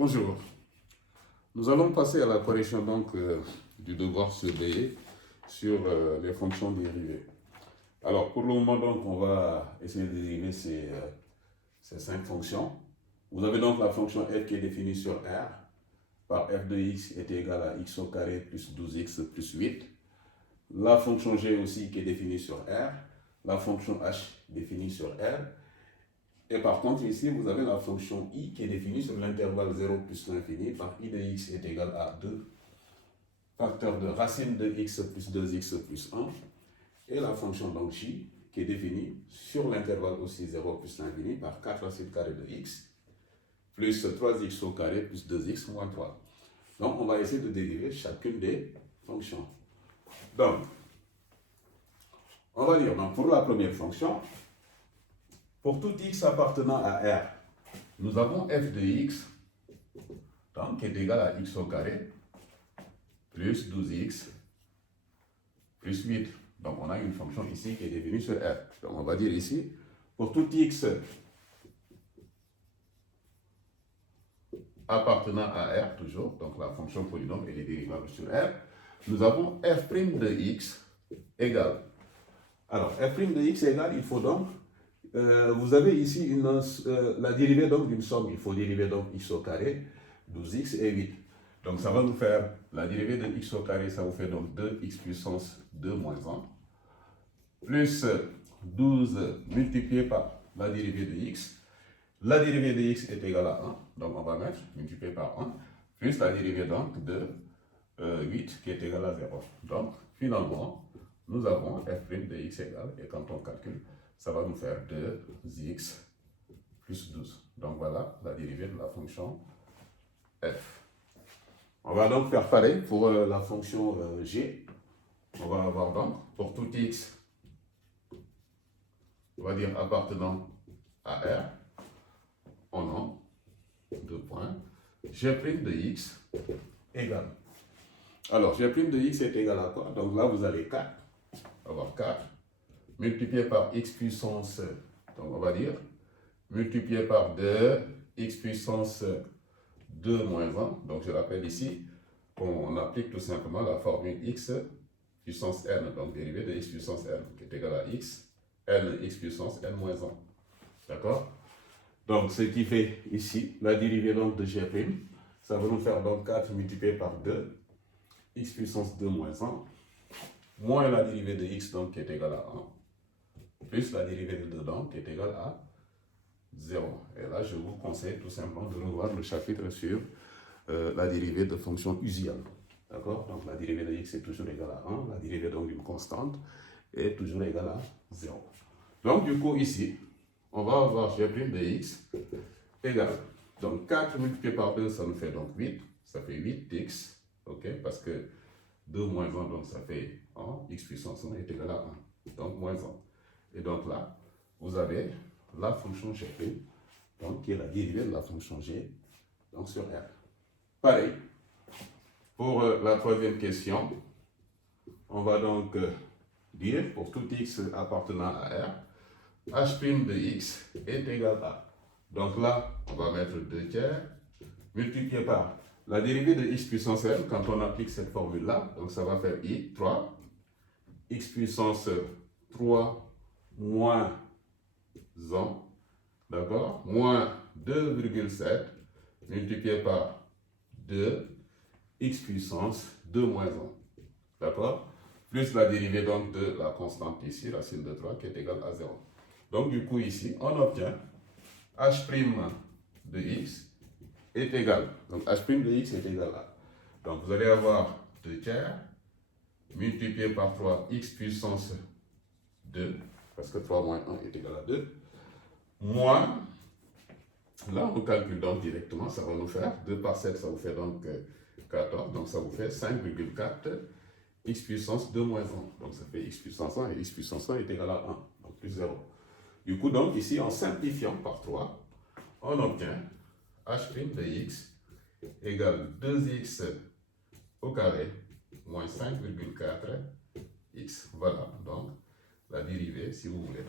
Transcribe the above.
Bonjour. Nous allons passer à la correction du devoir surveillé sur les fonctions dérivées. Alors pour le moment on va essayer de dériver ces 5 fonctions. Vous avez donc la fonction f qui est définie sur R par f de x est égal à x au carré plus 12x plus 8. La fonction g aussi qui est définie sur R. La fonction h définie sur R. Et par contre, ici, vous avez la fonction i qui est définie sur l'intervalle 0 plus l'infini par i de x est égal à 2 facteurs de racine de x plus 2x plus 1. Et la fonction donc j qui est définie sur l'intervalle aussi 0 plus l'infini par 4 racine carrée de x plus 3x au carré plus 2x moins 3. Donc, on va essayer de dériver chacune des fonctions. Donc, on va dire, donc, pour la première fonction, pour tout x appartenant à R, nous avons f de x donc, qui est égal à x au carré plus 12x plus 8. Donc on a une fonction ici qui est définie sur R. Donc on va dire ici, pour tout x appartenant à R toujours, donc la fonction polynôme elle est dérivable sur R, nous avons f' de x égale. Alors f' de x égale, il faut donc vous avez ici la dérivée d'une somme. Il faut dériver donc x au carré, 12x et 8. Donc ça va nous faire, la dérivée de x au carré, ça vous fait donc 2x puissance 2 moins 1, plus 12 multiplié par la dérivée de x. La dérivée de x est égale à 1, donc on va mettre multiplié par 1, plus la dérivée donc de 8 qui est égale à 0. Donc finalement, nous avons f' de x égale, et quand on calcule, ça va nous faire 2x plus 12. Donc voilà la dérivée de la fonction f. On va donc faire pareil pour la fonction g. On va avoir donc pour tout x, on va dire appartenant à R, on a 2 points, g' de x égale. Alors g' de x est égal à quoi? Donc là vous avez 4, on va avoir 4 multiplié par x puissance, donc on va dire, multiplié par 2, x puissance 2 moins 1. Donc je rappelle ici qu'on applique tout simplement la formule x puissance n, donc dérivée de x puissance n, qui est égal à x, n x puissance n moins 1. D'accord? Donc ce qui fait ici, la dérivée donc de g', ça va nous faire donc 4 multiplié par 2, x puissance 2 moins 1, moins la dérivée de x donc qui est égale à 1, plus la dérivée de 2 donc qui est égale à 0. Et là, je vous conseille tout simplement de revoir le chapitre sur la dérivée de fonctions usuelles. D'accord? Donc la dérivée de x est toujours égale à 1, la dérivée donc d'une constante est toujours égale à 0. Donc du coup ici, on va avoir g' de x égale. Donc 4 multiplié par 2, ça nous fait donc 8, ça fait 8x, ok? Parce que 2 moins 1, donc ça fait 1, x puissance 1 est égal à 1, donc moins 1. Et donc là, vous avez la fonction g', donc qui est la dérivée de la fonction g, donc sur R. Pareil, pour la troisième question, on va donc dire pour tout x appartenant à R, h' de x est égal à. Donc là, on va mettre 2 tiers multiplié par la dérivée de x puissance n, quand on applique cette formule-là, donc ça va faire i, 3, x puissance 3 moins 1, d'accord, moins 2,7 multiplié par 2, x puissance 2 moins 1, d'accord, plus la dérivée donc de la constante ici, racine de 3, qui est égale à 0. Donc du coup ici, on obtient h' de x est égal, donc h' de x est égal à, donc vous allez avoir 2 tiers multiplié par 3, x puissance 2, parce que 3 moins 1 est égal à 2, moins, là on calcule donc directement, ça va nous faire 2 par 7, ça vous fait donc 14, donc ça vous fait 5,4 x puissance 2 moins 1, donc ça fait x puissance 1 et x puissance 1 est égal à 1, donc plus 0. Du coup donc ici en simplifiant par 3, on obtient h' de x égale 2x au carré moins 5,4 x. Voilà donc la dérivée si vous voulez.